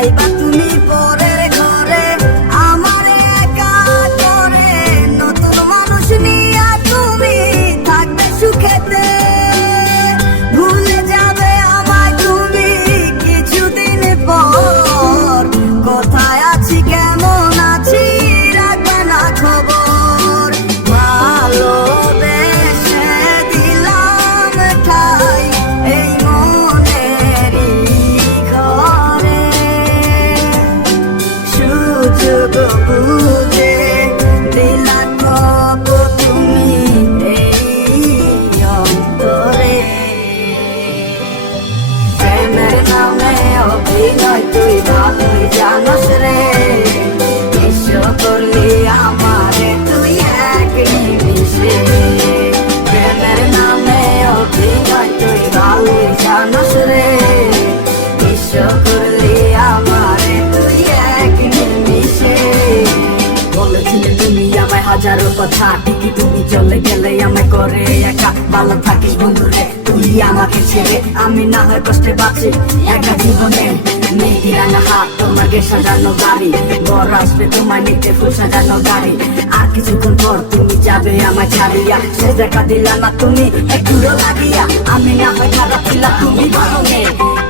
i Subscribe to me for তো বুঝে দিলা কব তুমি অন্তরে। প্রেমের নামে অভিনয় তুই ভালোই আমারে তুই এক নিমিষে কথা, ঠিকই তুমি চলে গেলে আমায় করে একা। ভালো থাকিস বন্ধুরে, তুই আমাকে ছেড়ে। আমি না হয় কষ্টে বাঁচি, একা জীবনে। হাত, তোমাকে সাজানো গাড়ি আসবে তোমার নিতে, ফুল সাজানো গাড়ি আর কিছুক্ষণ পর তুমি যাবে ছাড়িয়া। সে দেখা না তুমি, একটু লাগিয়া। আমি না হয় খারাপ ছিলাম তুমি ভালো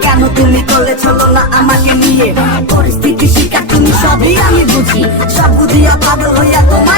কেন তুমি করলে চলো না আমাকে নিয়ে? পরিস্থিতি শিকার তুমি, সবই আমি বুঝি। সব বুঝিয়া পাগল হইয়া তোমায়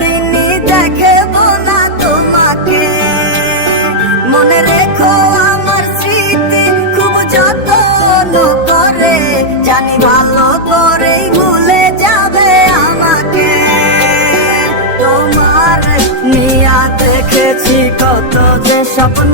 যত্ন করে জানি ভালো করেই ভুলে যাবে আমাকে। তোমার নিয়া দেখেছি কত যে স্বপ্ন।